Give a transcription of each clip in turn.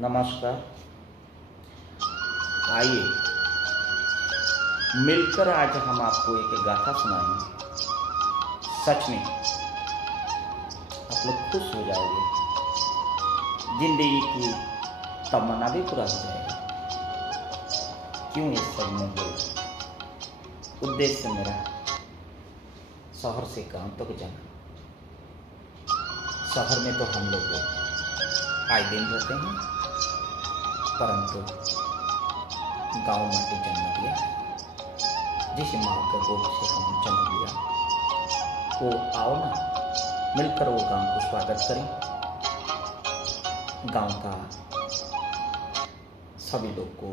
नमस्कार। आइए मिलकर आज हम आपको एक गाथा सुनाएंगे। सच में आप लोग खुश हो जाओगे, जिंदगी की तमन्ना भी पूरा हो जाएगा। क्यों ये सब मैं बोल, उद्देश्य मेरा शहर से गांव तक जाना। शहर में तो हम लोग आए दिन रहते हैं, परंतु गांव माटी जन्म दिया है। जिस माँ के गोद से हम जन्म लिया, वो आओ ना मिलकर वो गांव को स्वागत करें। गांव का सभी लोग को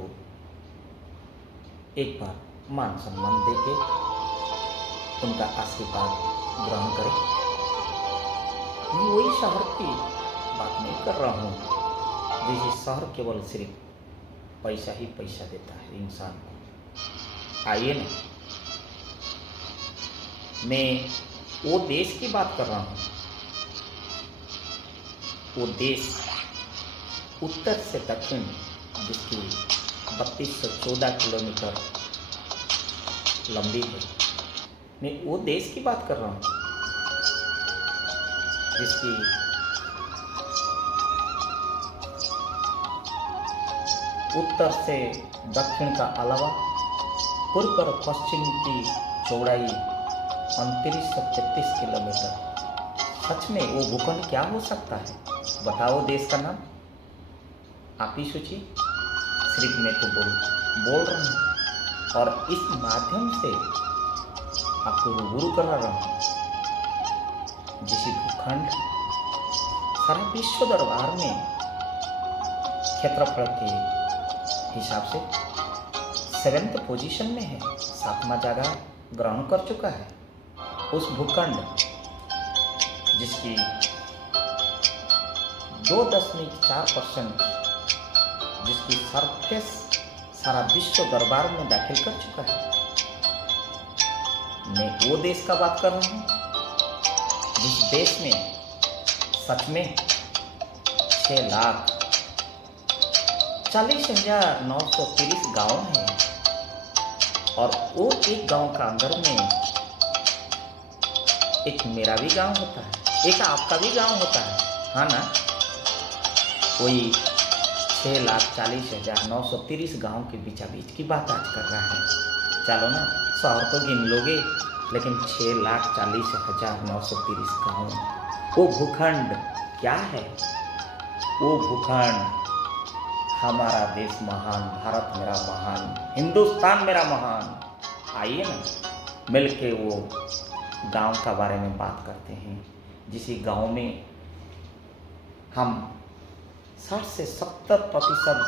एक बार मान सम्मान देके उनका आशीर्वाद ग्रहण करें। मैं वही शहर की बात नहीं कर रहा हूँ, जैसे शहर केवल सिर्फ पैसा ही पैसा देता है इंसान को। आइए ना, मैं वो देश की बात कर रहा हूँ। वो देश उत्तर से दक्षिण, जिसकी 32 से 14 किलोमीटर लंबी है। मैं वो देश की बात कर रहा हूँ जिसकी उत्तर से दक्षिण का अलावा पूर्व और पश्चिम की चौड़ाई 2933 किलोमीटर। सच में वो भूखंड क्या हो सकता है? बताओ देश का नाम, आप ही सोचिए। सिर्फ मैं तो बोल रहा हूँ और इस माध्यम से आपको रूबरू करा रहा हूँ। जिस भूखंड सारा विश्व दरबार में क्षेत्रफल के हिसाब से 7th पोजीशन में है, 7वां जगह ग्रहण कर चुका है। उस भूखंड जिसकी 2.4%, जिसकी सरफेस सारा विश्व दरबार में दाखिल कर चुका है। मैं वो देश का बात कर रहा हूँ जिस देश में सच में 6,40,930 गांव हैं, और वो एक गांव का अंदर में एक मेरा भी गांव होता है, एक आपका भी गांव होता है, हाँ ना। कोई 6,40,930 गांव के बीचा बीच की बात आज कर रहा है। चलो ना, शहर तो गिन लोगे, लेकिन 6,40,930 गांव, वो भूखंड क्या है? वो भूखंड हमारा देश महान, भारत मेरा महान, हिंदुस्तान मेरा महान। आइए ना मिलके वो गांव का बारे में बात करते हैं। जिस गांव में हम 60 से 70%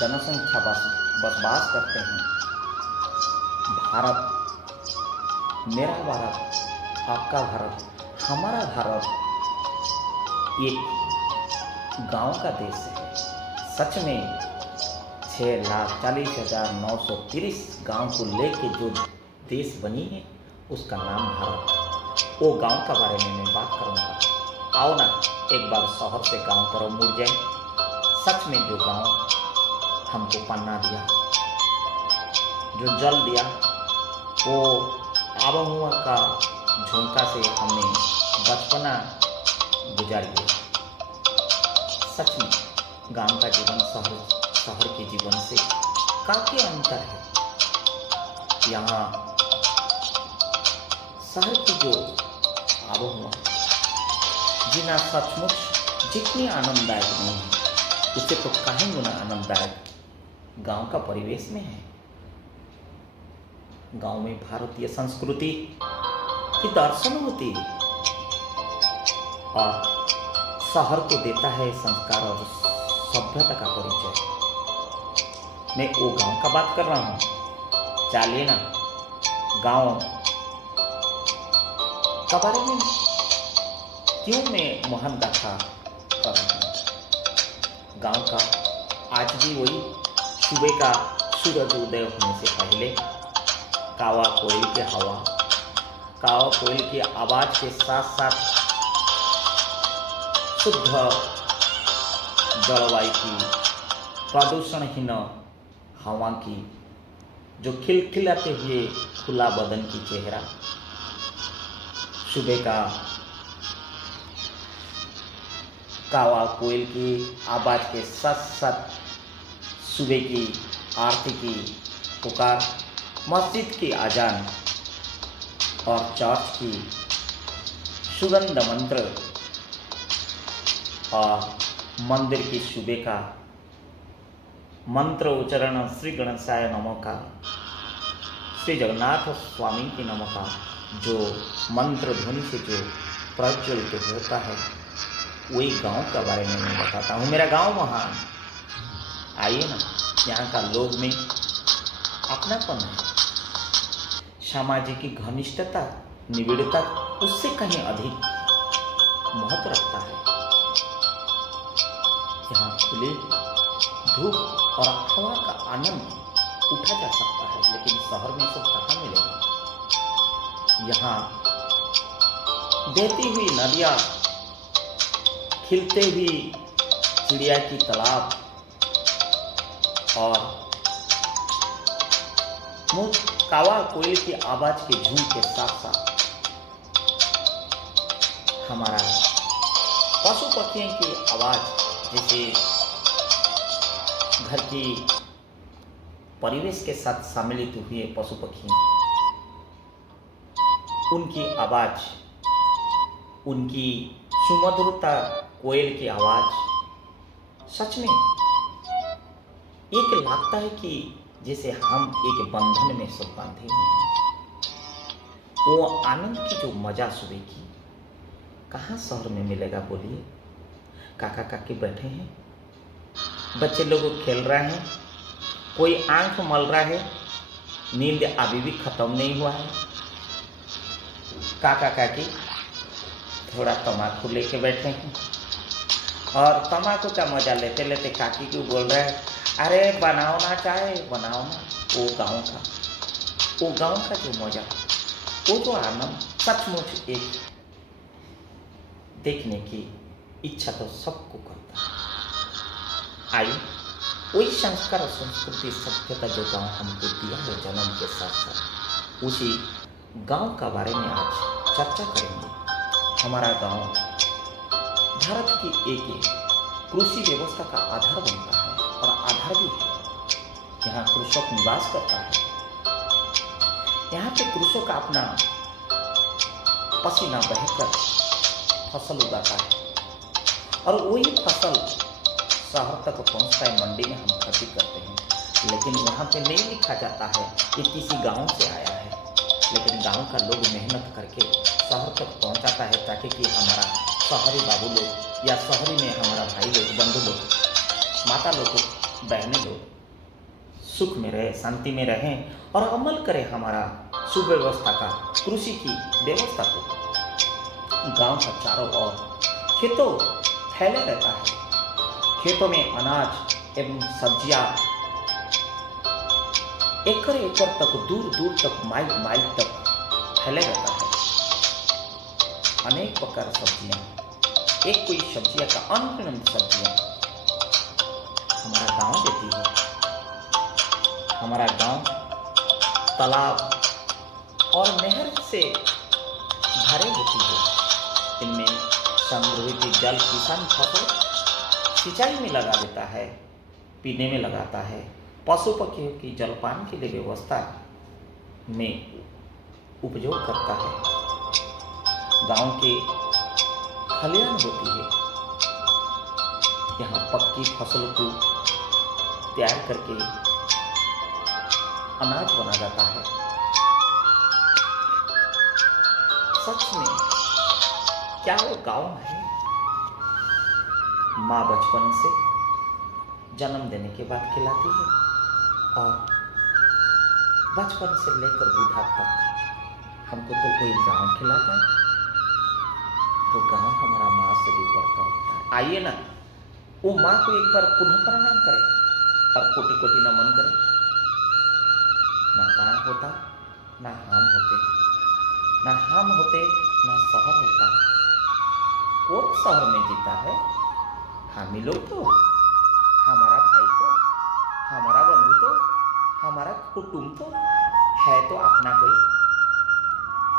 जनसंख्या बसवास करते हैं। भारत मेरा भारत, आपका भारत, हमारा भारत एक गांव का देश है। सच में 6,40,930 गांव को लेके जो देश बनी है, उसका नाम भारत। वो गांव का बारे में मैं बात करूँगा। आओ ना एक बार शहर से गांव तरफ मुड़ जाए। सच में जो गांव हमको पन्ना दिया, जो जल दिया, वो आबहुआ का झोंका से हमने बचपना गुजार दिया। सच में गांव का जीवन शहर के जीवन से काफी अंतर है। यहाँ शहर की जो आबोहवा जीना सचमुच जितनी आनंददायक नहीं है, उससे तो कहीं गुना आनंददायक गांव का परिवेश में है। गांव में भारतीय संस्कृति की दर्शन होती है, और शहर को देता है संस्कार और सभ्यता का परिचय। मैं वो गांव का बात कर रहा हूँ। चलिए ना गांव का बारे में क्यों मैं महान गाथा कर रहा हूँ। गांव का आज भी वही सुबह का सूरज उदय होने से पहले कावा कोयल की हवा, कावा कोयल की आवाज के साथ साथ शुद्ध जलवायु की प्रदूषणहीन हवा की, जो खिलखिलाते हुए खुला बदन की चेहरा, सुबह का कावा कोयल की आवाज के साथ साथ सुबह की आरती की पुकार, मस्जिद की आजान और चर्च की सुगंध मंत्र और मंदिर की सुबह का मंत्र उच्चारण, श्री गणेशाय नमः का, श्री जगन्नाथ स्वामी की नमः का जो मंत्र ध्वनि से जो प्रज्वलित होता है, वही गांव के बारे में मैं बताता हूँ। मेरा गांव महान, आइए ना, यहाँ का लोग में अपनापन है, सामाजिक घनिष्ठता, निबिड़ता उससे कहीं अधिक महत्व रखता है। यहाँ खुले धूप और हवा का आनंद उठा जा सकता है, लेकिन शहर में सब कहाँ मिलेगा। यहाँ बहती हुई नदियाँ, खिलते हुई चिड़िया की तालाब और कावा कोयल की आवाज के झूम के साथ साथ हमारा पशु पक्षियों की आवाज, जैसे घर की परिवेश के साथ सम्मिलित हुए पशु पक्षी, उनकी आवाज, उनकी सुमधुरता, कोयल की आवाज, सच में एक लगता है कि जैसे हम एक बंधन में सब बांधे हुए हैं। वो आनंद की जो मजा सुबह की कहाँ शहर में मिलेगा बोलिए। काका काकी बैठे हैं, बच्चे लोग खेल रहे हैं, कोई आंख मल रहा है, नींद अभी भी खत्म नहीं हुआ है। काका काकी थोड़ा तम्बाकू लेके बैठे हैं और तम्बाकू का मजा लेते लेते काकी को बोल रहे हैं, अरे बनाओ ना चाय, बनाओ ना। वो गांव का जो मजा, वो जो आनंद, सचमुच एक देखने की इच्छा तो सबको करता है। आइए वही संस्कार और संस्कृति सभ्यता जो गांव हमको दिया है जन्म के साथ साथ, उसी गांव का बारे में आज चर्चा करेंगे। हमारा गांव भारत की एक कृषि व्यवस्था का आधार बनता है और आधार भी है। यहाँ कृषक निवास करता है, यहाँ पे कृषक अपना पसीना बहाकर फसल उगाता है और वही फसल शहर तक पहुँचता है, मंडी में हम खेती करते हैं। लेकिन वहाँ पे नहीं लिखा जाता है कि किसी गांव से आया है, लेकिन गांव का लोग मेहनत करके शहर तक पहुँचाता है ताकि कि हमारा शहरी बाबू लोग या शहरी में हमारा भाई लोग, बंधु लोग, माता लोग, बहनें लोग सुख में रहे, शांति में रहें और अमल करें हमारा सुव्यवस्था का, कृषि की व्यवस्था को। गांव का चारों ओर खेतों फैले रहता है, खेतों में अनाज एवं सब्जियां एकड़ एकड़ तक, दूर दूर तक, माइल माइल तक फैले रहता है। अनेक प्रकार सब्जियां, एक कोई सब्जियां का अनगिनत सब्जियां हमारा गांव देती है। हमारा गांव तालाब और नहर से भरे होती है। इनमें संग्रहित जल किसान फसल सिंचाई में लगा देता है, पीने में लगाता है, पशु पक्षियों की जलपान के लिए व्यवस्था में उपयोग करता है। गांव के खलिहान होती है, यहाँ पक्की फसल को तैयार करके अनाज बना जाता है। सच में क्या वो गांव है? माँ बचपन से जन्म देने के बाद खिलाती है और बचपन से लेकर बूढ़ा तक हमको तो कोई गांव खिलाता है। तो गांव हमारा माँ से भी बढ़कर होता है। आइए ना, वो माँ को एक बार पुनः प्रणाम करें और कोटि कोटि नमन करें। ना कहाँ होता, ना हम होते, ना शहर होता। कौन शहर में जीता है? हम ही लोग तो, हमारा भाई तो हमारा बंधु तो, हमारा कुटुंब तो है, तो अपना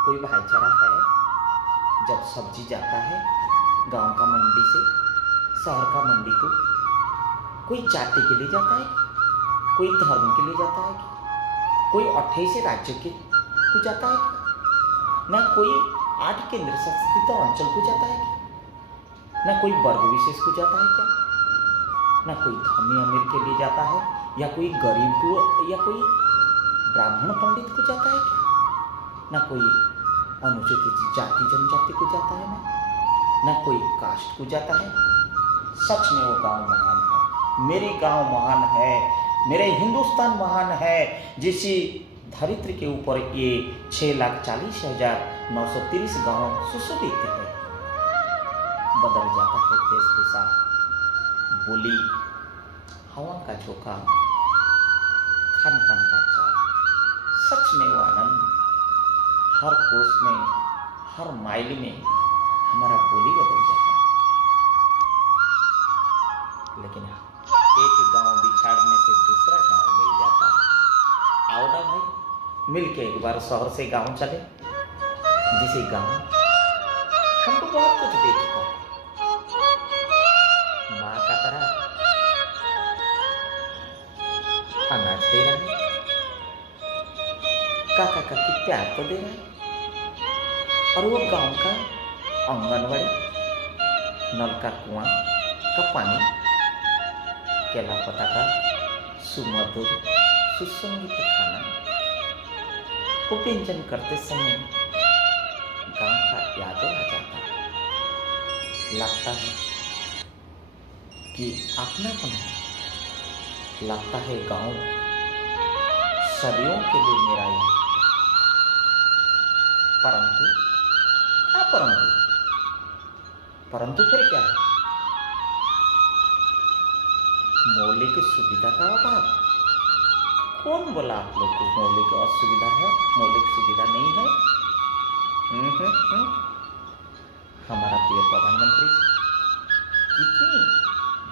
कोई भाईचारा है। जब सब्जी जाता है गांव का मंडी से शहर का मंडी को, कोई जाति के लिए जाता है, कोई धर्म के लिए जाता है, कोई 28 राज्य के को जाता है, ना कोई 8 केंद्र शासित अंचल को जाता है, ना कोई वर्ग विशेष को जाता है क्या, ना कोई धनी अमीर के लिए जाता है, या कोई गरीब को, या कोई ब्राह्मण पंडित को जाता है क्या, ना कोई अनुसूचित जाति जनजाति को जाता है, ना कोई कास्ट को जाता है। सच में वो गांव महान है, मेरे गांव महान है, मेरे हिंदुस्तान महान है, जिस धरित्र के ऊपर ये 6,40,930 गांव सुशोभित है। बदल जाता है वेशभूषा, बोली, हवा का झोंका, खान पान का चाल। सच में वो आनंद हर कोस में, हर माइल में हमारा बोली बदल जाता है। लेकिन एक गांव बिछाड़ने से दूसरा गांव मिल जाता है। आओ ना भाई, मिलके एक बार शहर से गांव चले, जिसे गांव हमको बहुत कुछ दे चुका है। माँ का तरह अनाज दे रहा है, काका काकी प्यार तो दे रहा है, और वो गांव का आंगनवाड़ी, नल का कुआं का पानी, केला पता का सुमधुर सुसंगीत खाना, वो व्यंजन करते समय गांव का याद आ जाता है। लगता है कि अपनापन है, लगता है गांव सदियों के लिए मेरा ही। परंतु फिर क्या है? मौलिक सुविधा का अभाव। कौन बोला आप लोग को मौलिक असुविधा है, मौलिक सुविधा नहीं है? हमारा प्रिय प्रधानमंत्री जी कितनी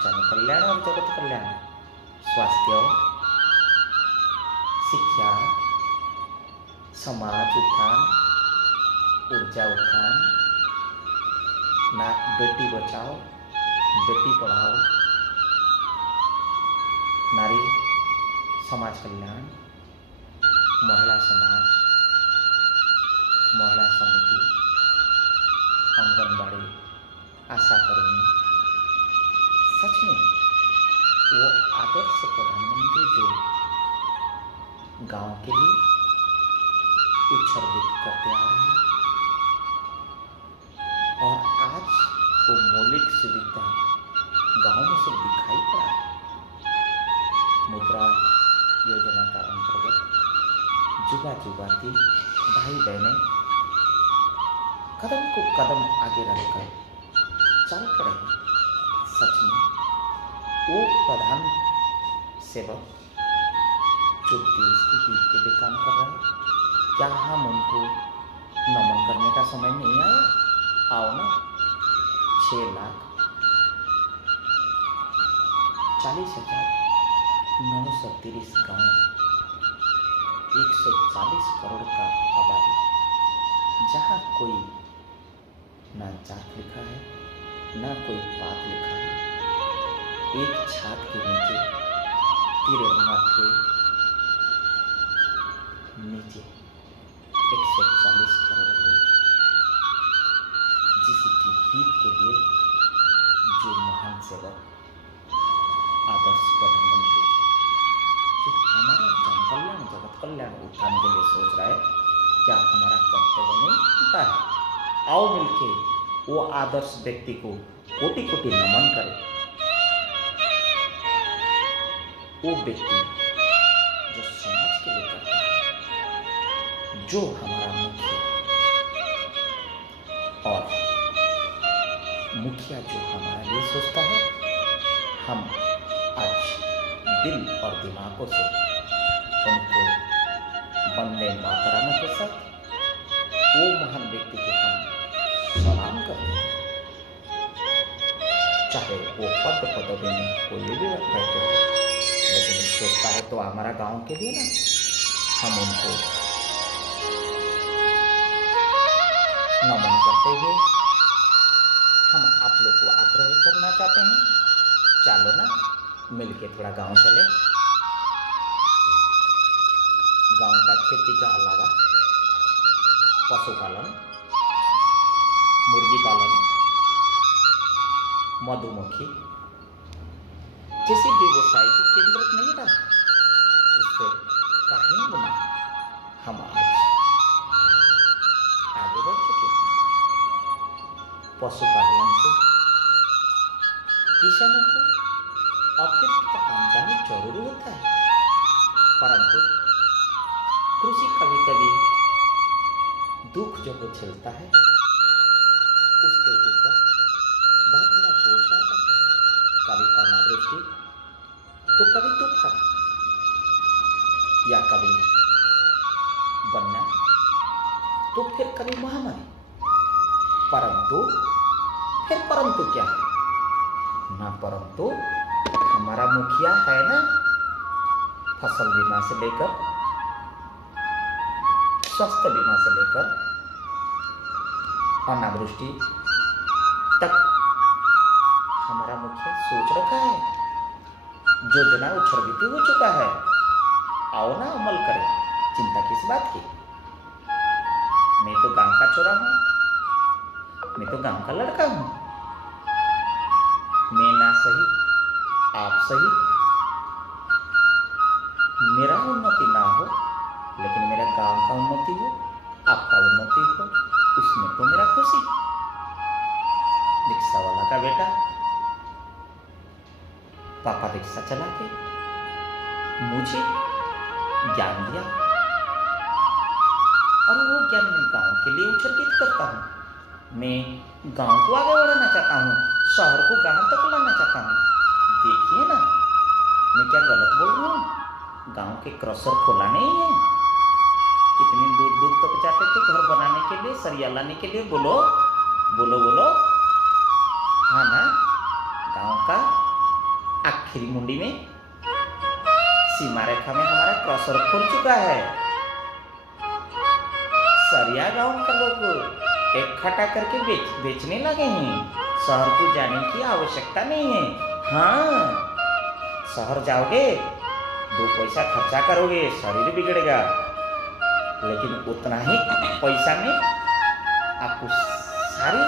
जन कल्याण और जगत कल्याण, स्वास्थ्य, शिक्षा, समाज उत्थान, ऊर्जा उत्थान, ना बेटी बचाओ बेटी पढ़ाओ, नारी समाज कल्याण, महिला समाज, महिला समिति, आंगनबाड़ी, आशा कर्मी। सच में वो आदर्श प्रधानमंत्री जो गांव के लिए उत्सर्गित करते आ रहे हैं, और आज वो मौलिक सुविधा गांव में सब दिखाई पड़ा है। मुद्रा योजना का अंतर्गत युवा युवती भाई बहनें कदम को कदम आगे रखकर चल पड़े। सच में वो प्रधान सेवक जो देश के हित के लिए काम कर रहे हैं, क्या हम उनको नमन करने का समय नहीं आया? आओ ना, 6,40,930 गांव, 140 करोड़ का आबादी, जहाँ कोई ना जात लिखा है, ना कोई पात लिखा है, एक छात के नीचे, तिरंगा के नीचे 140 करोड़ लोग, जिसकी हित के लिए जो महान सेवक आदर्श प्रधानमंत्री जो हमारा जन कल्याण जगत कल्याण उत्थान के लिए सोच रहा है, क्या हमारा कर्तव्य नहीं बनता है? आओ मिलके वो आदर्श व्यक्ति को कोटि कोटि नमन करें। वो व्यक्ति जो समाज के लिए करता है, जो हमारा मुखिया, और मुखिया जो हमारे लिए सोचता है, हम आज दिल और दिमागों से उनको वंदे मातरम के साथ वो महान व्यक्ति को हम सलाम करते हैं। चाहे वो पद पदवी में कोई भी बैठे हो, लेकिन सोचता है तो हमारा गांव के लिए ना हम उनको नमन करते हुए हम आप लोग को आग्रह करना चाहते हैं, चलो ना मिलके थोड़ा गांव चले। गांव का खेती का अलावा पशुपालन, मुर्गी पालन, मधुमक्खी जैसे व्यवसाय के केंद्र नहीं रहा, उससे कहीं गुना हम आज आगे बढ़ चुके हैं। पशुपालन से किसानों को अतिरिक्त आमदनी जरूर होता है, परंतु कृषि कभी कभी दुख जो वो झेलता है उसके ऊपर बहुत बड़ा बोझ आ जाता है। कभी अनावृष्टि तो कभी तूफान या कभी बन्या तो फिर कभी महामारी। परंतु क्या है ना, परंतु हमारा मुखिया है ना, फसल बीमा से लेकर स्वास्थ्य बीमा से लेकर अनावृष्टि तक हमारा मुखिया सोच रखा है, योजना उछलती हो चुका है। आओ ना अमल करें, चिंता किस बात की। मैं तो गांव का छोरा हूं, मैं तो गांव का लड़का हूं। मैं ना सही आप सही, मेरा उन्नति ना हो लेकिन मेरा गांव का उन्नति हो, आपका उन्नति हो, उसमें तो मेरा खुशी। रिक्शा वाला का बेटा पापा रिक्शा चला के मुझे ज्ञान दिया और वो ज्ञान मैं गांव के लिए उत्सर्गित करता हूँ। मैं गांव को आगे बढ़ाना चाहता हूँ, शहर को गांव तक लाना चाहता हूँ। देखिए ना मैं क्या गलत बोल रहा हूँ, गांव के क्रशर खोला नहीं है, कितनी दूर दूर तक जाते थे घर बनाने के लिए, सरिया लाने के लिए। बोलो बोलो बोलो, हाँ ना। गांव का आखिरी मुंडी में सीमा रेखा में हमारा क्रॉसर खुल चुका है। सरिया गांव का लोग इकट्ठा करके बेचने लगे हैं, शहर को जाने की आवश्यकता नहीं है। हाँ, शहर जाओगे 2 पैसा खर्चा करोगे, शरीर बिगड़ेगा, लेकिन उतना ही पैसा में आपको सारी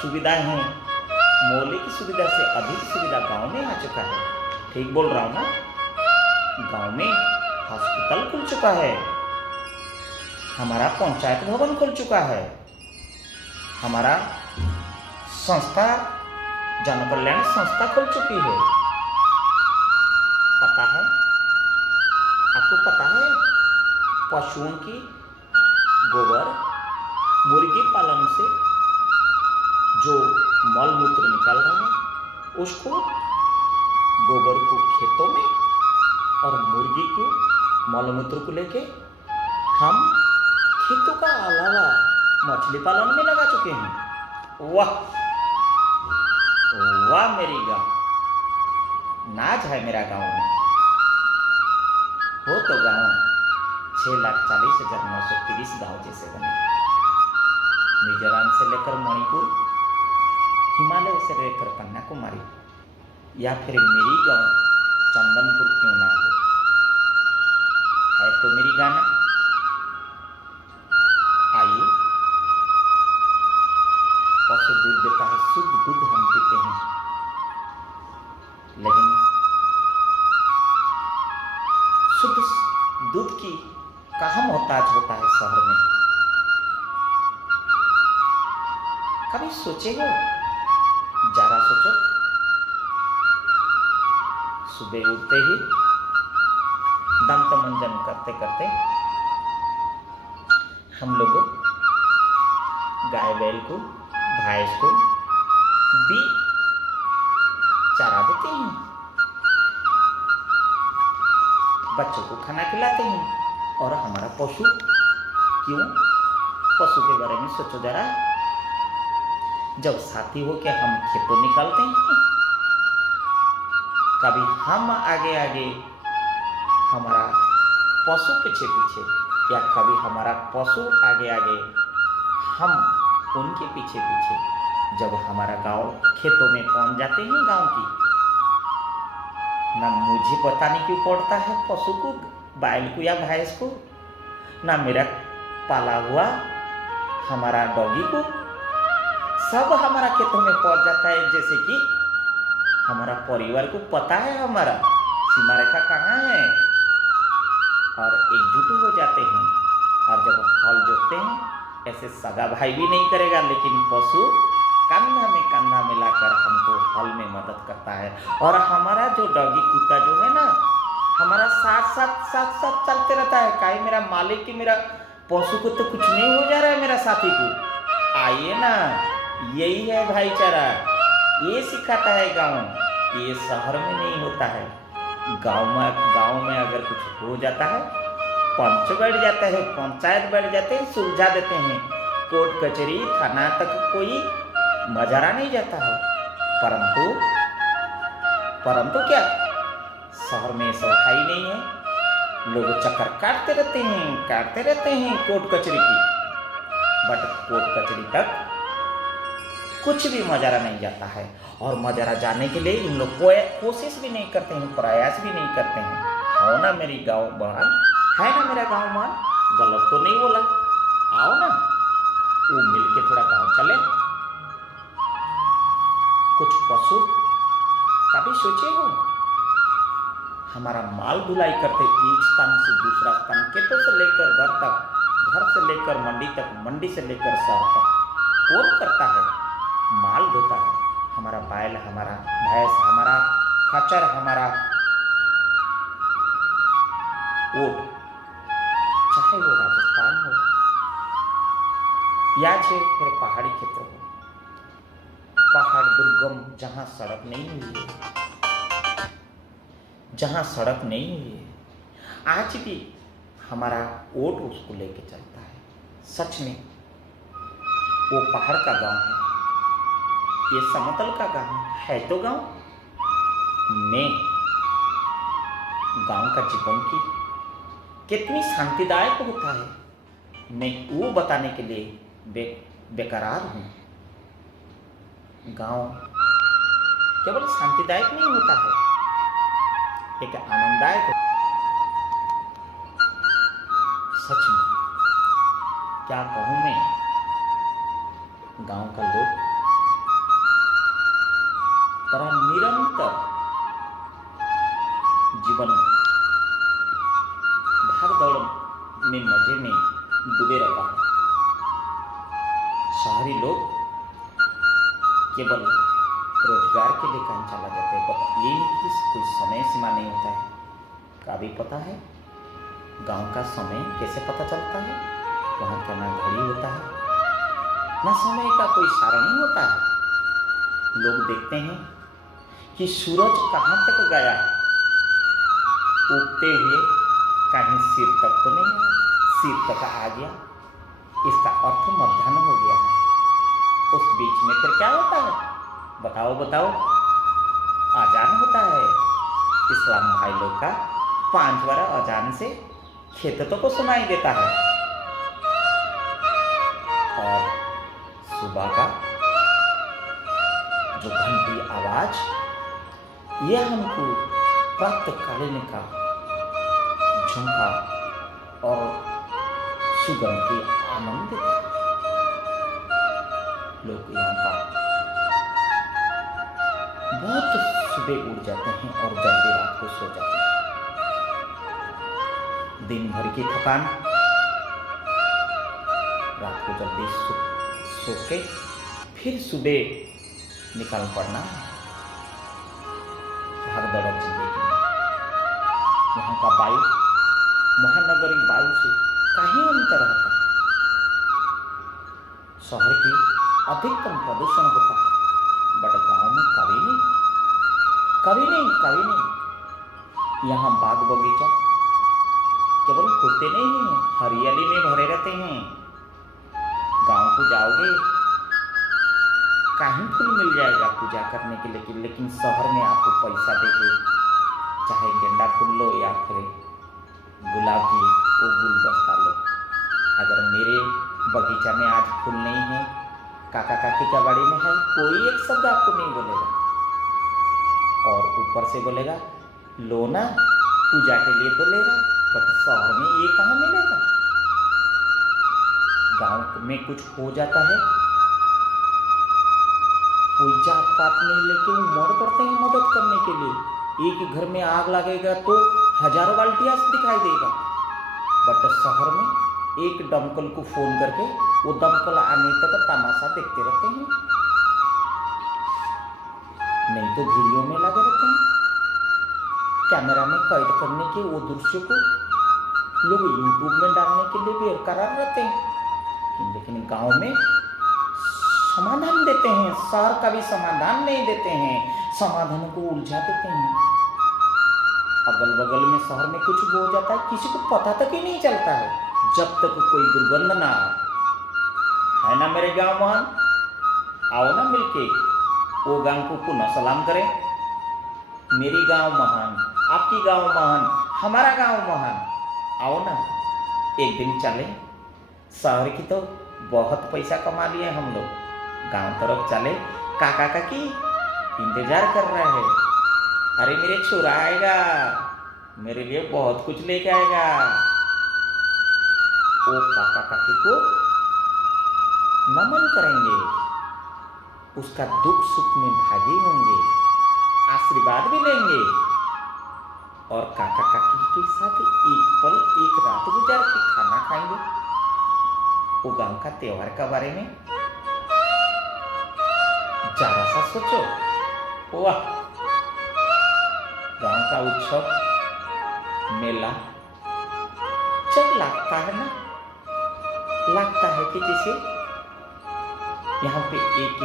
सुविधाएं हैं। मौलिक सुविधा से अधिक सुविधा गांव में आ चुका है। ठीक बोल रहा हूं ना? गांव में हॉस्पिटल खुल चुका है, हमारा पंचायत भवन खुल चुका है, हमारा संस्था जन कल्याण संस्था खुल चुकी है। पता है आपको, पता है पशुओं की गोबर, मुर्गी पालन से जो मल मूत्र निकल रहा है उसको, गोबर को खेतों में और मुर्गी को मल मूत्र को लेके हम खेतों का अलावा मछली पालन में लगा चुके हैं। वाह वाह, मेरी गांव नाच है। मेरा गांव में हो तो गांव 6,40,930 गांव जैसे बने। मिजोरम से लेकर मणिपुर, हिमालय से लेकर कन्याकुमारी, या फिर मेरी गांव चंदनपुर क्यों ना हो, है तो मेरी गाना। आइए, पशु दूध देता है, शुद्ध दूध हम पीते हैं, लेकिन शुद्ध दूध की कहाँ मोहताज होता है शहर में। कभी सोचे हो, जरा सोचो, सुबह उठते ही दंत मंजन करते करते हम लोग गाय बैल को, भैंस को भी चारा देते हैं, बच्चों को खाना खिलाते हैं। और हमारा पशु, क्यों, पशु के बारे में सोचो जरा। जब साथी हो के हम खेतों निकालते हैं, कभी हम आगे आगे हमारा पशु पीछे पीछे, या कभी हमारा पशु आगे आगे, हम उनके पीछे पीछे। जब हमारा गांव खेतों में पहुंच जाते हैं गांव की, ना मुझे बताने क्यों पड़ता है पशु को, बैल को या भैंस को, ना मेरा पाला हुआ हमारा डॉगी को, सब हमारा खेतों में पहुंच जाता है। जैसे कि हमारा परिवार को पता है हमारा सीमा रेखा कहाँ है, और एकजुट हो जाते हैं। और जब हल जोतते हैं, ऐसे सगा भाई भी नहीं करेगा, लेकिन पशु कंधा में कंधा मिलाकर हमको हल में मदद करता है। और हमारा जो डॉगी कुत्ता जो है ना, हमारा साथ साथ साथ साथ चलते रहता है। काहे मेरा मालिक की मेरा पशु को तो कुछ नहीं हो जा रहा है, मेरा साथी को आइए ना, यही है भाईचारा, ये सिखाता है गाँव। ये शहर में नहीं होता है। गांव में अगर कुछ हो जाता है, पंच बैठ जाता है, पंचायत बैठ जाते हैं, सुलझा देते हैं। कोर्ट कचहरी थाना तक कोई मजारा नहीं जाता है। परंतु क्या शहर में सफाई नहीं है, लोग चक्कर काटते रहते हैं कोर्ट कचहरी की। बट कोर्ट कचहरी तक कुछ भी मजारा नहीं जाता है। और मजारा जाने के लिए इन लोग कोशिश भी नहीं करते हैं, प्रयास भी नहीं करते हैं। हो ना मेरी गाँव बहन, है ना मेरा गाँव मान, गलत तो नहीं बोला। आओ ना, वो मिलके थोड़ा गाँव चले। कुछ पशु कभी सोचे हो, हमारा माल ढुलाई करते एक स्थान से दूसरा स्थान, खेतों से लेकर घर तक, घर से लेकर मंडी तक, मंडी से लेकर शहर तक, कौन करता है? माल ढोता है। हमारा बैल, हमारा भैंस, हमारा खच्चर, हमारा ऊंट, चाहे वो राजस्थान हो या फिर पहाड़ी क्षेत्र हो, पहाड़ दुर्गम, जहां सड़क नहीं हुई है, जहां सड़क नहीं हुई है, आज भी हमारा ऊंट उसको लेके चलता है। सच में वो पहाड़ का गांव है, ये समतल का गांव है। तो गांव में गांव का जीवन की कितनी शांतिदायक होता है, मैं वो बताने के लिए बेकरार हूं। गांव केवल शांतिदायक नहीं होता है, एक आनंददायक होता है। सच में क्या कहूं मैं, गांव का लोग तरह निरंतर जीवन भागदौड़ में मजे में डूबे रहता है। शहरी लोग केवल रोजगार के लिए काम चला जाते हैं, पता ये नहीं कि कोई समय सीमा नहीं होता है। कभी पता है गांव का समय कैसे पता चलता है? वहाँ का ना घड़ी होता है, ना समय का कोई सारणी होता है। लोग देखते हैं कि सूरज कहाँ तक गया, उगते हुए कहीं सिर तक तो नहीं आया, सिर तक आ गया, इसका अर्थ मध्याह्न हो गया है। उस बीच में फिर क्या होता है? बताओ। अजान होता है इस्लाम भाई लोग का, 5 बार अजान से खेतों को सुनाई देता है। और सुबह का जो घंटी आवाज, यह हमको प्रातःकालीन का झुमका और सुगंध की आनंद देता है। लोग यहाँ का बहुत सुबह उठ जाते हैं और जल्दी रात को सो जाते हैं। दिन भर की थकान, रात को जल्दी सो के फिर सुबह निकल पड़ना भागदौड़ जिंदगी में। यहाँ का वायु महानगरी वायु से कहीं अंतर होता है। शहर की अधिकतम प्रदूषण होता है, बट गांव में कभी नहीं। यहाँ बाग बगीचा केवल होते नहीं हैं, हरियाली में भरे रहते हैं। गांव को जाओगे कहीं फूल मिल जाएगा पूजा करने के लिए, लेकिन शहर में आपको पैसा देके चाहे गेंदा फूल लो या फिर गुलाब की वो गुलदस्ता लो। अगर मेरे बगीचा में आज फूल नहीं है, काका काकी का बाड़ी में है, कोई एक शब्द आपको नहीं बोलेगा। और ऊपर से बोलेगा लो ना, पूजा के लिए तो लेगा, बट शहर में ये कहाँ मिलेगा। गांव में कुछ हो जाता है, कोई जात पात नहीं लेके उमड़ पड़ते हैं मदद करने के लिए। एक घर में आग लगेगा तो हजारों बाल्टियां दिखाई देगा, बट शहर में एक दमकल को फोन करके वो दमकल आने तक तमाशा देखते रहते हैं, नहीं तो वीडियो में लगे रहते हैं। कैमरा में कैद करने के वो दृश्य को लोग यूट्यूब में डालने के लिए बेकरार रहते हैं। लेकिन गांव में समाधान देते हैं, शहर का भी समाधान नहीं देते हैं, समाधान को उलझा देते हैं। अगल बगल में शहर में कुछ हो जाता है, किसी को पता तक ही नहीं चलता है, जब तक कोई दुर्गंध ना आए। है ना मेरे गांव महान, आओ ना मिलके वो गांव को पुनः सलाम करें। मेरी गांव महान, आपकी गांव महान, हमारा गांव महान। आओ ना एक दिन चले, शहर की तो बहुत पैसा कमा लिए हम लोग, गांव तरफ चले। काका काकी इंतजार कर रहे हैं, अरे मेरे छोरा आएगा, मेरे लिए बहुत कुछ लेके आएगा। वो काका काकी को नमन करेंगे, उसका दुख सुख में भागी होंगे, आशीर्वाद भी लेंगे, और काका काकी के साथ एक पल एक रात गुजार के खाना खाएंगे। वो गांव का त्योहार के बारे में जरा सा सोचो। वाह, गांव का उत्सव मेला जब लगता है ना, लगता है कि जैसे यहाँ पे एक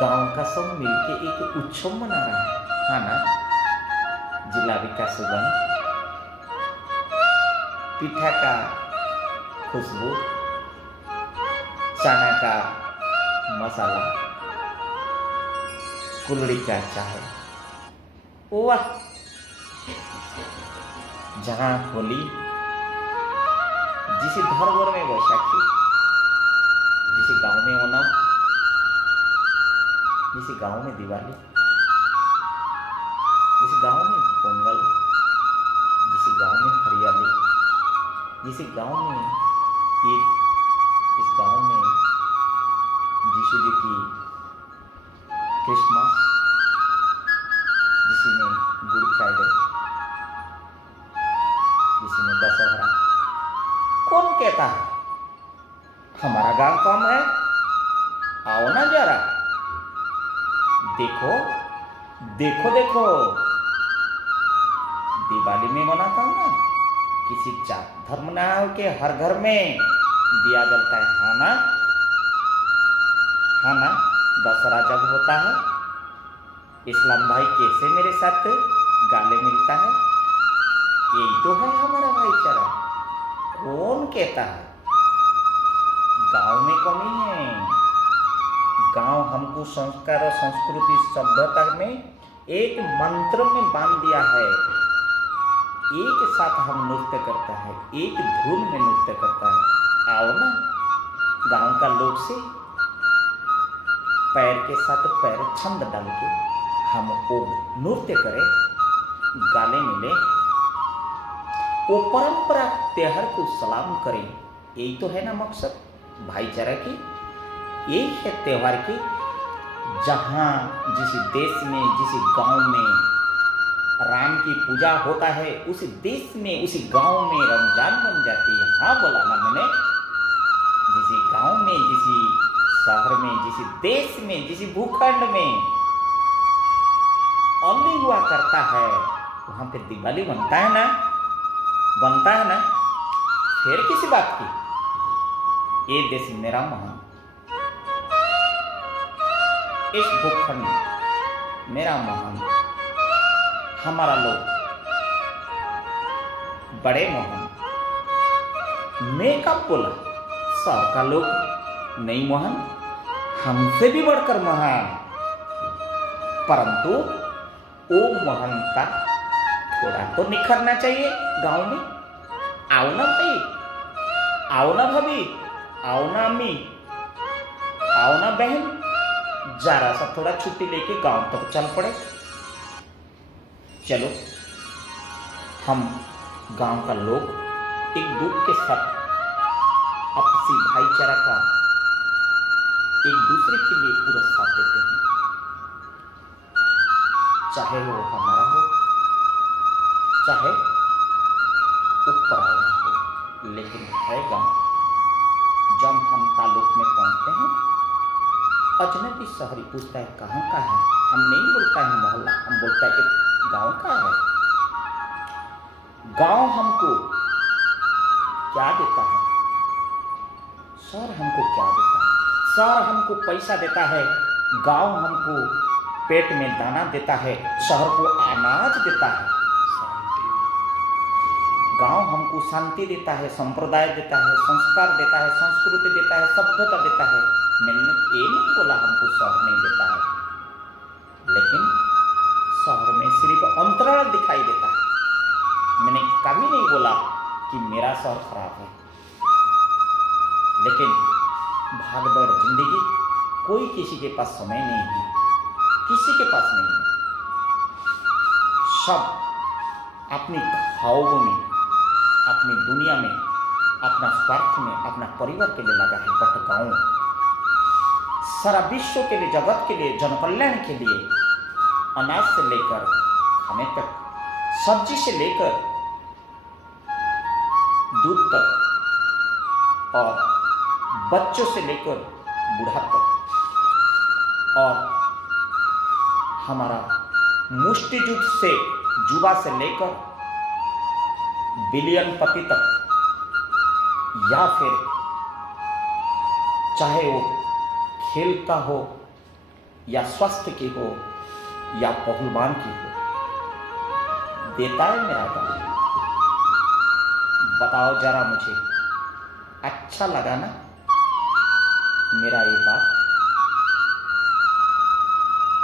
गांव का सब मिलके एक उत्सव मना रहा है। हाँ ना, जिलाबी का सुगंध, पिठा का खुशबू, चना का मसाला, कुलड़ी का चाय। वाह, जहां होली, जिस घर में वैशाखी, जिस गांव में ओणम, जिस गांव में दिवाली, जिस गांव में पोंगल, जिस गांव में हरियाली, जिस गांव में ईद, इस गांव में यीशु जी की क्रिसमस, जिसमें गुड फ्राइडे, जिसमें दशहरा। कौन कहता है हमारा गांव कम है? आओ ना जरा, देखो देखो देखो, दिवाली में मनाता हूं ना, किसी जात धर्म ना के हर घर में दिया जलता है। हाँ ना, हाँ ना, दशहरा जब होता है, इस्लाम भाई कैसे मेरे साथ गाले मिलता है। यही तो है हमारा भाईचारा। कौन कहता है गांव में कमी है? गांव हमको संस्कार और संस्कृति सभ्यता में एक मंत्र में बांध दिया है। एक साथ हम नृत्य करता है, एक धुन में नृत्य करता है। आओ ना, गांव का लोग से पैर के साथ पैर छंद डाल के हम वो नृत्य करें, गाले मिले, वो परंपरा त्योहार को सलाम करें। यही तो है ना मकसद भाईचारा की, यही है त्योहार की। जहाँ जिस देश में, जिस गांव में राम की पूजा होता है, उस देश में, उस गांव में रमजान बन जाती है। हाँ बोला ना मैंने, जिस गांव में, जिस शहर में, जिस देश में, जिस भूखंड में होली हुआ करता है, वहां पे दिवाली बनता है ना, बनता है ना। फिर किसी बात की, ये देश मेरा महान, इस भूखंड मेरा महान, हमारा लोग बड़े महान। मैं कब बोला शहर का लोग नहीं महान? हमसे भी बढ़कर महान। परंतु वो महानता थोड़ा तो निखरना चाहिए गांव में। आओ ना भाई, आओ ना भाभी, आओ ना अम्मी, आओ ना बहन, जरा सा थोड़ा छुट्टी लेके गांव तक चल पड़े। चलो हम गांव का लोग एक दूसरे के साथ आपसी भाईचारा का एक दूसरे के लिए पूरा साथ देते हैं, चाहे वो हमारा हो चाहे वो पराया हो, लेकिन है गांव। जब हम ताल्लुक में पहुंचते हैं, अजनबी शहरी पूछता है कहाँ का है, हम नहीं बोलता है मोहल्ला, हम बोलता है गांव का है। गांव हमको क्या देता है? शहर हमको क्या देता है? शहर हमको पैसा देता है, गांव हमको पेट में दाना देता है, शहर को अनाज देता है। गांव हमको शांति देता है, संप्रदाय देता है, संस्कार देता है, संस्कृति देता है, सभ्यता देता है। मैंने ये नहीं बोला हमको शहर नहीं देता है, लेकिन शहर में सिर्फ अंतराल दिखाई देता है। मैंने कभी नहीं बोला कि मेरा शहर खराब है, लेकिन भागदौड़ जिंदगी, कोई किसी के पास समय नहीं है, किसी के पास नहीं है। सब अपनी ख्वाबों में, अपनी दुनिया में, अपना स्वार्थ में, अपना परिवार के लिए लगा है। बट गाँव सारा विश्व के लिए, जगत के लिए, जनकल्याण के लिए, अनाज से लेकर खाने तक, सब्जी से लेकर दूध तक, और बच्चों से लेकर बूढ़ा तक, और हमारा मुष्टि युद्ध से जुआ से लेकर बिलियन पति तक, या फिर चाहे वो खेल का हो या स्वास्थ्य की हो या पहलवान की हो, देता है मेरा गाँव। बताओ जरा, मुझे अच्छा लगा ना मेरा ये बात?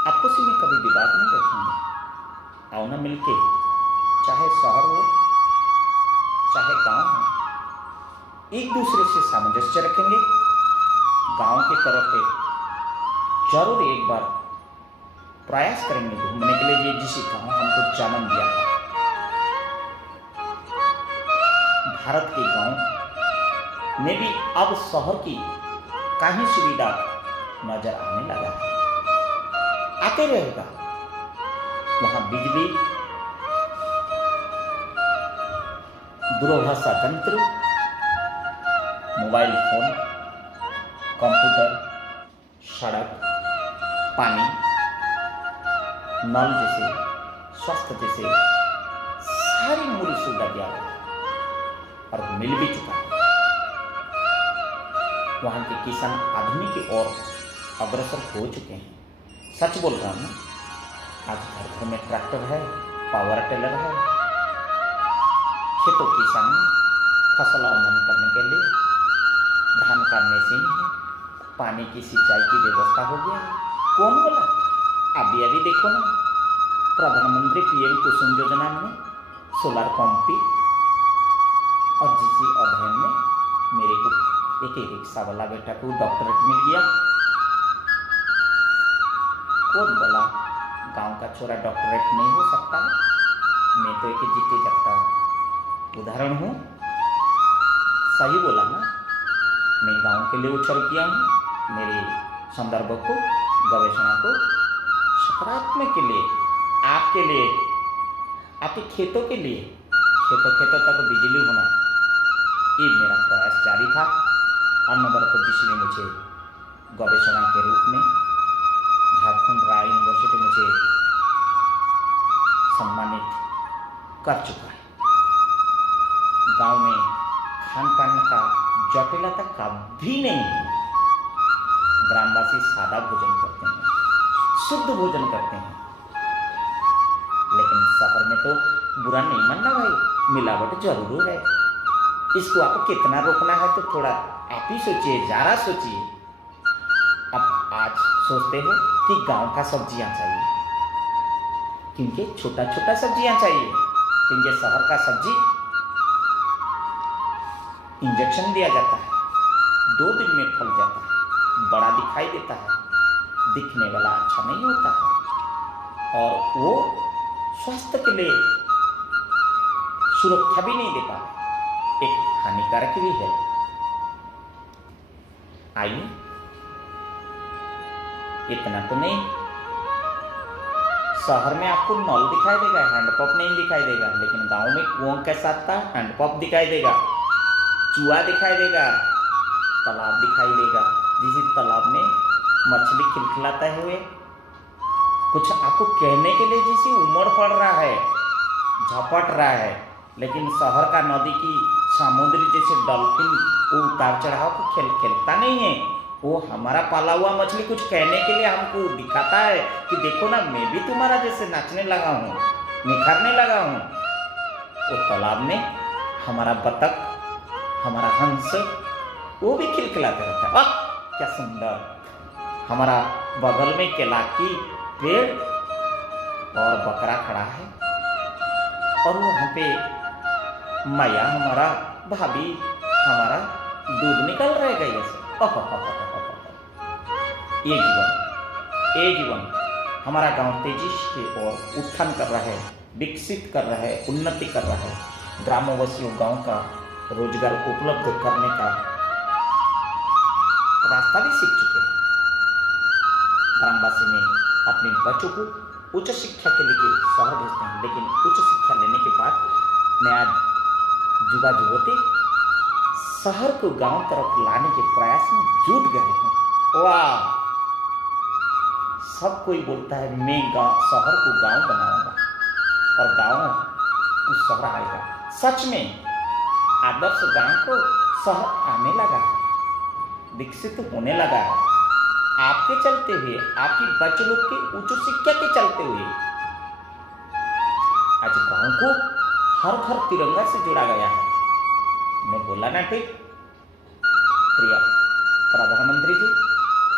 आपसी में कभी विवाद नहीं रखेंगे, आओ ना मिलके, चाहे शहर हो चाहे गांव हो, एक दूसरे से सामंजस्य रखेंगे। गांव की तरफ से जरूर एक बार प्रयास करेंगे घूमने के लिए, जिस गांव हमको जन्म दिया था। भारत के गांव में भी अब शहर की काफी सुविधा नजर आने लगा है, आते रहेगा। वहां बिजली, दूरभाषा यंत्र, मोबाइल फोन, कंप्यूटर, सड़क, पानी, नल जैसे, स्वास्थ्य जैसे सारी मूल सुविधा दिया गया और मिल भी चुका है। वहां के किसान आधुनिक की ओर अग्रसर हो चुके हैं। सच बोल रहा हूं ना, आज घर घर में ट्रैक्टर है, पावर टिलर है, खेतों किसान में फसल अवमन करने के लिए धान का मशीन है, पानी की सिंचाई की व्यवस्था हो गया है। कौन बोला? अभी अभी देखो ना, प्रधानमंत्री पीएम कुसुम योजना में सोलर पंप भी, और जिस अध्ययन में मेरे को एक रिक्शा वाला बेटा को डॉक्टरेट मिल गया। कौन बोला गांव का छोरा डॉक्टरेट नहीं हो सकता है? मैं तो एक जीते जागता उदाहरण हूँ। सही बोला ना? मैं गांव के लिए उछल किया हूँ। मेरे संदर्भ को, गवेषणा को सकारात्मक के लिए, आपके लिए, आपके खेतों के लिए, खेतों तक बिजली होना, ये मेरा प्रयास जारी था। अनवरत जिसने मुझे गवेषणा के रूप में झारखंड राय यूनिवर्सिटी मुझे सम्मानित कर चुका है। गांव में खान पान का जटिलता कभी नहीं है। ग्रामवासी सादा भोजन करते हैं, शुद्ध भोजन करते हैं। लेकिन शहर में तो बुरा नहीं मानना भाई, मिलावट जरूर है। इसको आपको कितना रोकना है तो थोड़ा आप ही सोचिए, जरा सोचिए। अब आज सोचते हो कि गांव का सब्जियां चाहिए, क्योंकि छोटा छोटा सब्जियां चाहिए, क्योंकि शहर का सब्जी इंजेक्शन दिया जाता है, 2 दिन में फल जाता है, बड़ा दिखाई देता है, दिखने वाला अच्छा नहीं होता है और वो स्वास्थ्य के लिए सुरक्षा भी नहीं दे पाता, एक हानिकारक भी है। आइए, इतना तो नहीं, शहर में आपको नल दिखाई देगा, हैंडपंप नहीं दिखाई देगा, लेकिन गांव में कुआं के साथ था हैंडपंप दिखाई देगा, चूहा दिखाई देगा, तालाब दिखाई देगा, जिस तालाब में मछली खिलखिलाते हुए कुछ आपको कहने के लिए जैसे उमड़ पड़ रहा है, झपट रहा है, लेकिन शहर का नदी की समुद्री जैसे डॉल्फिन वो उतार चढ़ाव को खेलता नहीं है। वो हमारा पाला हुआ मछली कुछ कहने के लिए हमको दिखाता है कि देखो ना, मैं भी तुम्हारा जैसे नाचने लगा हूँ, निखरने लगा हूँ। वो तालाब में हमारा बतख, हमारा हंस वो भी खिलखिलाते रहता है, वाह क्या सुंदर। हमारा बगल में केला की पेड़ और बकरा खड़ा है और वहाँ पे मैया हमारा, भाभी हमारा दूध निकल रहेगा ऐसे। ये जीवन हमारा गांव तेजी की ओर उत्थान कर रहा है, विकसित कर रहा है, उन्नति कर रहा है। ग्रामवासियों गांव का रोजगार उपलब्ध करने का रास्ता भी सीख चुके हैं। ग्रामवासी में अपने बच्चों को उच्च शिक्षा के लिए शहर भेजते हैं, लेकिन उच्च शिक्षा लेने के बाद नया युवा युवती शहर को गांव तरफ लाने के प्रयास में जुट गए हैं। वाह, सब कोई बोलता है मैं शहर को गांव बनाऊंगा और गांव को शहर आएगा। सच में आदर्श गांव को शहर आने लगा है, विकसित होने लगा है, आपके चलते हुए, आपकी बच्चे लोग के उच्च शिक्षा के चलते हुए। आज गांव को हर घर तिरंगा से जोड़ा गया है। मैं बोला ना ठीक, प्रिय प्रधानमंत्री जी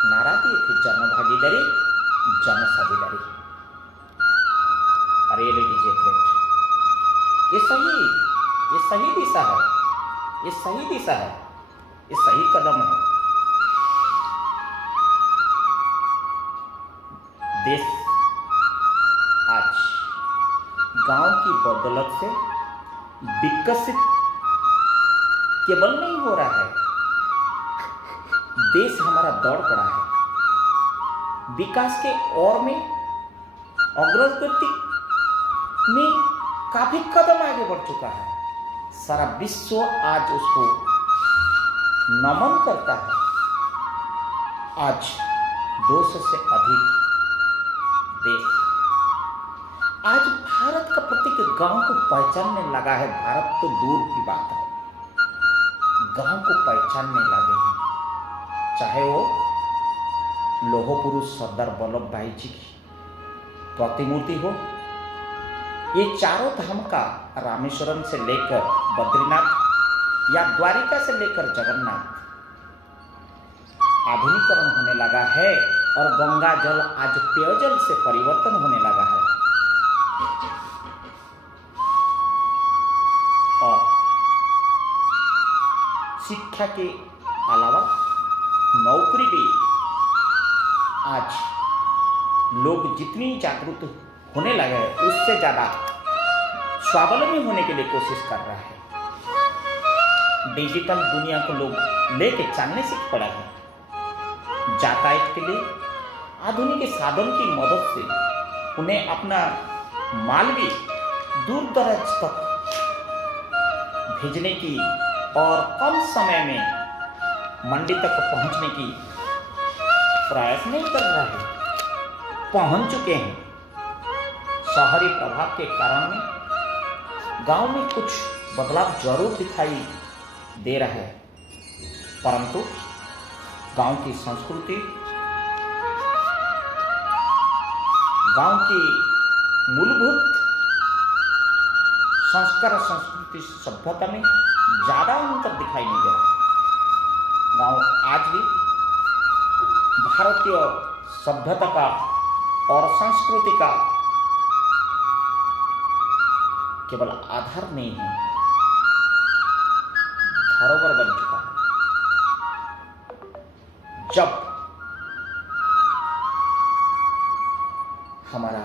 नारा दिए थे, जन भागीदारी जन साझेदारी। Reality is great. ये सही दिशा है, ये सही दिशा है, ये सही कदम है। देश आज गांव की बदौलत से विकसित केवल नहीं हो रहा है, देश हमारा दौड़ पड़ा है विकास के ओर में, अग्रगति में काफी कदम आगे बढ़ चुका है। सारा विश्व आज उसको नमन करता है। आज 200 से अधिक देश आज भारत का प्रत्येक गांव को पहचानने लगा है। भारत तो दूर की बात है, गांव को पहचानने लगे हैं। चाहे वो लौह पुरुष सरदार वल्लभ भाई जी की प्रतिमूर्ति हो, ये चारों धाम का रामेश्वरम से लेकर बद्रीनाथ या द्वारिका से लेकर जगन्नाथ आधुनिकीकरण होने लगा है और गंगा जल आज पेयजल से परिवर्तन होने लगा है। और शिक्षा के अलावा नौकरी भी आज लोग जितनी जागरूक होने लगे हैं, उससे ज्यादा स्वावलंबी होने के लिए कोशिश कर रहा है। डिजिटल दुनिया को लोग लेके चलने सीख पड़ा है। यातायात के लिए आधुनिक साधन की मदद से उन्हें अपना माल भी दूर दराज तक भेजने की और कम समय में मंडी तक पहुंचने की प्रयास नहीं कर रहा है, पहुंच चुके हैं। शहरी प्रभाव के कारण में गांव में कुछ बदलाव जरूर दिखाई दे रहा है, परंतु गांव की संस्कृति, गांव की मूलभूत संस्कार, संस्कृति, सभ्यता में ज्यादा अंतर दिखाई नहीं दे रहा। गांव आज भी भारतीय सभ्यता का और संस्कृति का केवल आधार नहीं है, धरोहर बन चुका है। जब हमारा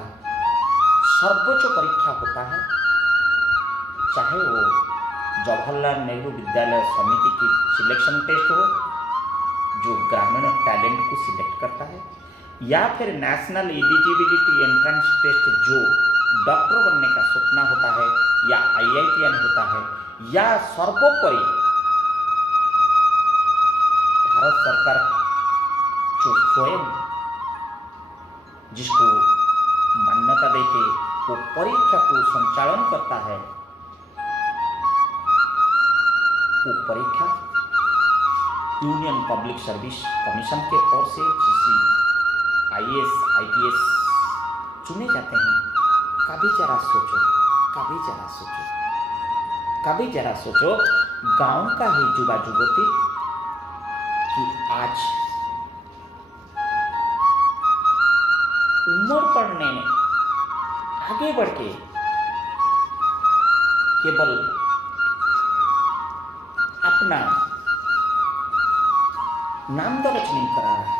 सर्वोच्च परीक्षा होता है, चाहे वो जवाहरलाल नेहरू विद्यालय समिति की सिलेक्शन टेस्ट हो जो ग्रामीण टैलेंट को सिलेक्ट करता है, या फिर नेशनल एलिजिबिलिटी एंट्रेंस टेस्ट जो डॉक्टर बनने का सपना होता है, या IITN होता है, या सर्वोपरि भारत सरकार जो स्वयं जिसको मान्यता देके वो परीक्षा को संचालन करता है, वो परीक्षा यूनियन पब्लिक सर्विस कमीशन के ओर से जिसे IAS IPS चुने जाते हैं। कभी जरा सोचो, कभी जरा सोचो, कभी जरा सोचो, गांव का ही युवा युवती कि आज उम्र पड़ने में आगे बढ़ के केवल अपना नाम दर्ज नहीं करा रहा है,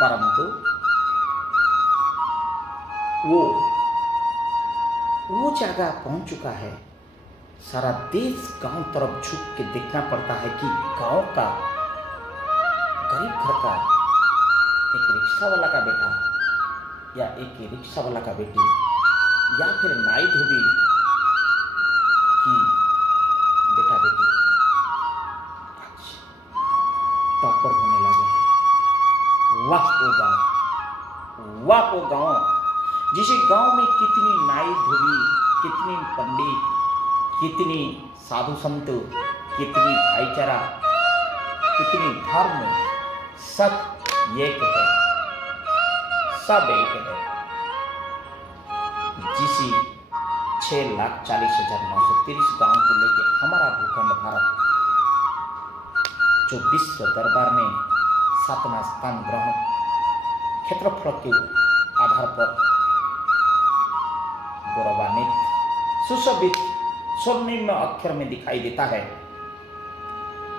परंतु वो जगह पहुंच चुका है। सारा देश गांव तरफ झुक के देखना पड़ता है कि गांव का गरीब घर का एक रिक्शा वाला का बेटा या एक रिक्शा वाला का बेटी या फिर नाई धोबी की बेटा बेटी आज टॉपर होने लगे हैं। वाह वो गांव, वाह वो गांव, जिस गांव में कितनी नाई धोबी, कितनी पंडित, कितनी साधु संत, कितनी भाईचारा, कितनी धर्म, सब एक है, सब एक है। जिस 6,40,930 गांव को लेकर हमारा भूखंड भारत जो विश्व दरबार में 7वां स्थान ग्रहण क्षेत्रफल के आधार पर गौरवान्वित, सुशोभित, स्वर्णिम अक्षर में दिखाई देता है,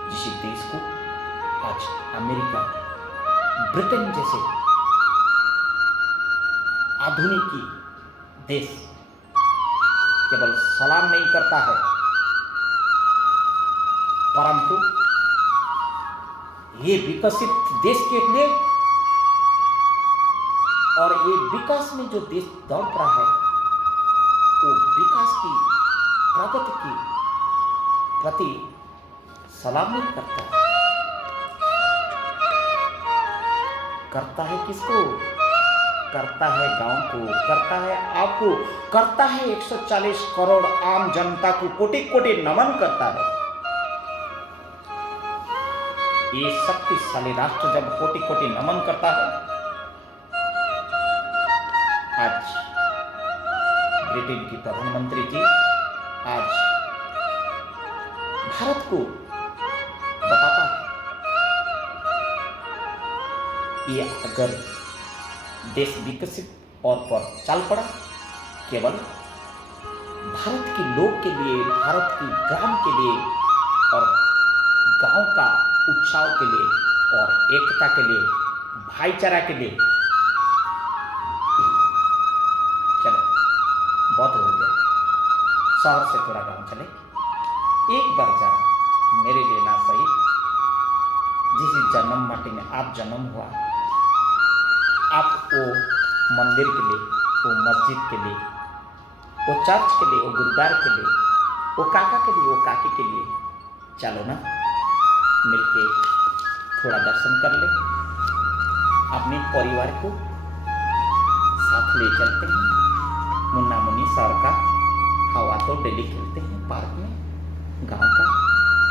जिस देश को आज अमेरिका, ब्रिटेन जैसे आधुनिक देश केवल सलाम नहीं करता है, परंतु ये विकसित देश के लिए और ये विकास में जो देश दौड़ रहा है, वो विकास की, प्रगति की प्रति सलाम नहीं करता है। करता है किसको? करता है गांव को, करता है आपको, करता है 140 करोड़ आम जनता को कोटि कोटि नमन करता है। ये शक्तिशाली राष्ट्र जब कोटि कोटि नमन करता है, आज ब्रिटेन की प्रधानमंत्री जी आज भारत को बताता है ये अगर देश विकसित और पर चल पड़ा, केवल भारत के लोग के लिए, भारत की ग्राम के लिए और गांव का उत्साह के लिए और एकता के लिए, भाईचारा के लिए। चलो बहुत हो गया, शहर से थोड़ा गांव चले। एक बार जरा मेरे लिए ना सही, जिस जन्म माटी में आप जन्म हुआ, आप वो मंदिर के लिए, वो मस्जिद के लिए, वो चर्च के लिए, वो गुरुद्वार के लिए, वो काका के लिए, वो काकी के लिए चलो ना, मिलके थोड़ा दर्शन कर ले, अपने परिवार को साथ ले चलते हैं। मुन्ना मुन्नी सर का हवा तो डेली खेलते हैं पार्क में, गांव का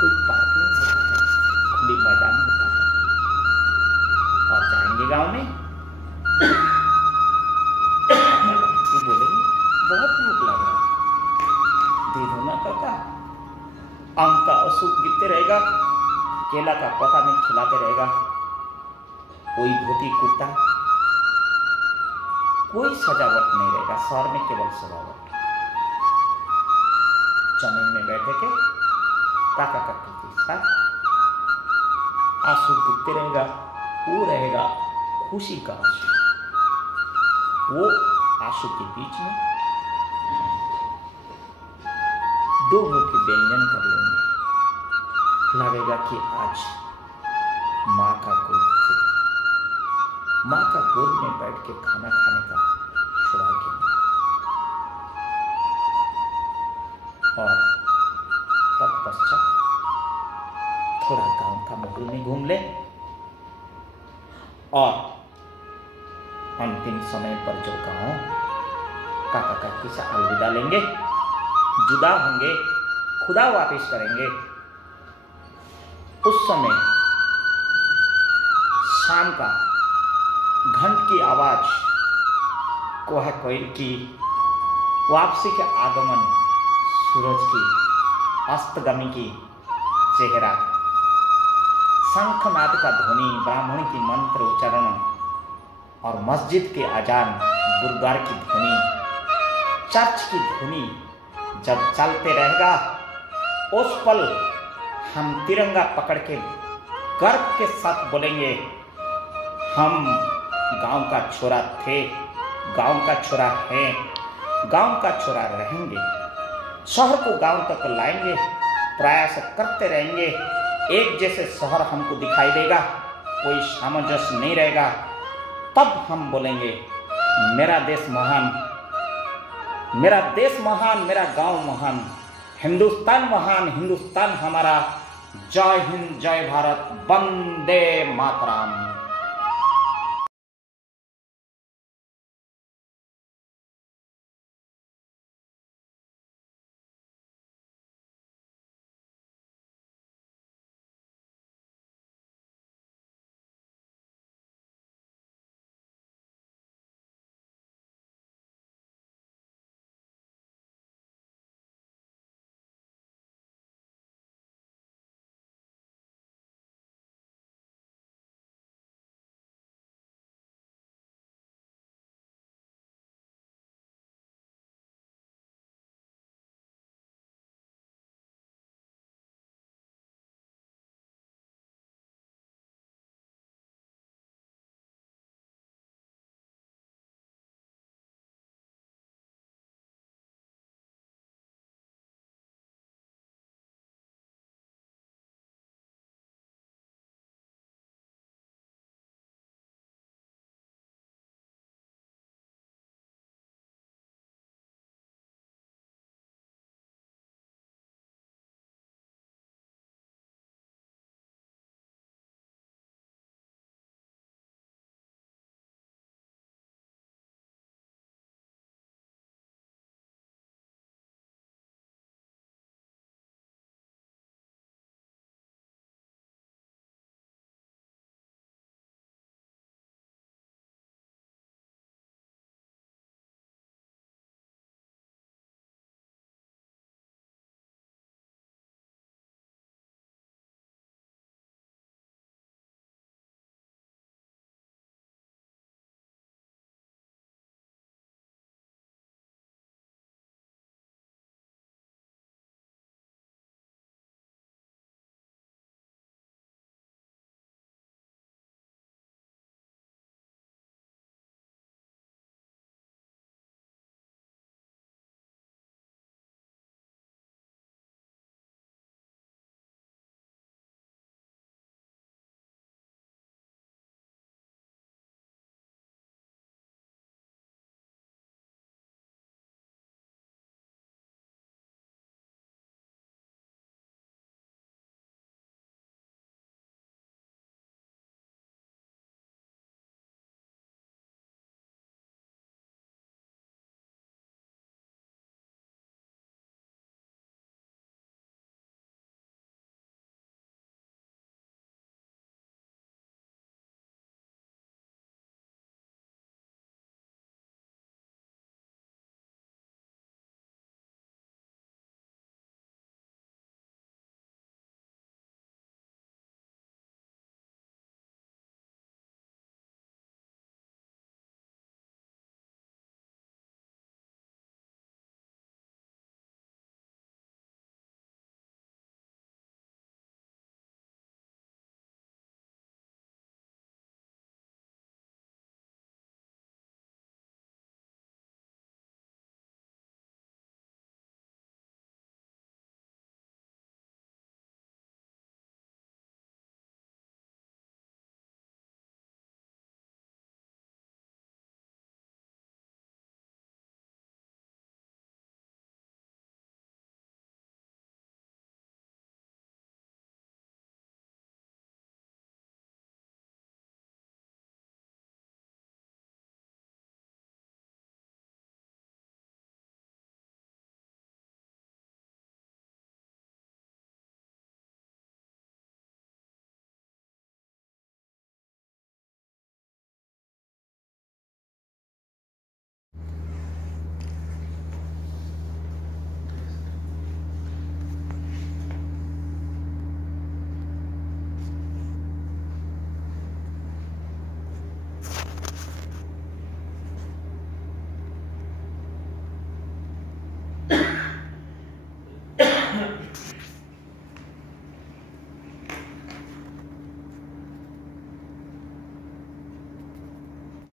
कोई पार्क नहीं होता है, खुली मैदान होता है, और जाएंगे गांव में तो बोलेंगे बहुत भूख लग रहा है, दे दो ना काका। आम का सूप गिरते रहेगा, केला का पता नहीं खिलाते रहेगा, कोई धोती कुर्ता, कोई सजावट नहीं रहेगा, शहर में केवल सजावट। जमीन में बैठे के काका काकी के साथ आंसू गिरते रहेगा, वो रहेगा खुशी का आंसू। वो आंसू के बीच में दो मुट्ठी व्यंजन कर लेंगे, लगेगा कि आज माँ का गोद में बैठ के खाना खाने का सौभाग्य मिला। और तत्पश्चात थोड़ा गांव का माहौल में घूम ले और अंतिम समय पर जो गांव काका काकी से अलविदा लेंगे, जुदा होंगे, खुदा वापिस करेंगे, उस समय शाम का घंट की आवाज, कोहा कोयल की वापसी के आगमन, सूरज की अस्तगामी की चेहरा, शंखनाद का ध्वनि, ब्राह्मण की मंत्र उच्चारण और मस्जिद के अजान, गुरुद्वार की ध्वनि, चर्च की ध्वनि जब चलते रहेगा, उस पल हम तिरंगा पकड़ के गर्व के साथ बोलेंगे, हम गांव का छोरा थे, गांव का छोरा है, गांव का छोरा रहेंगे। शहर को गांव तक लाएंगे, प्रयास करते रहेंगे। एक जैसे शहर हमको दिखाई देगा, कोई सामंजस्य नहीं रहेगा, तब हम बोलेंगे मेरा देश महान, मेरा देश महान, मेरा गांव महान, हिंदुस्तान महान, हिंदुस्तान हमारा। जय हिंद, जय भारत, वंदे मातरम।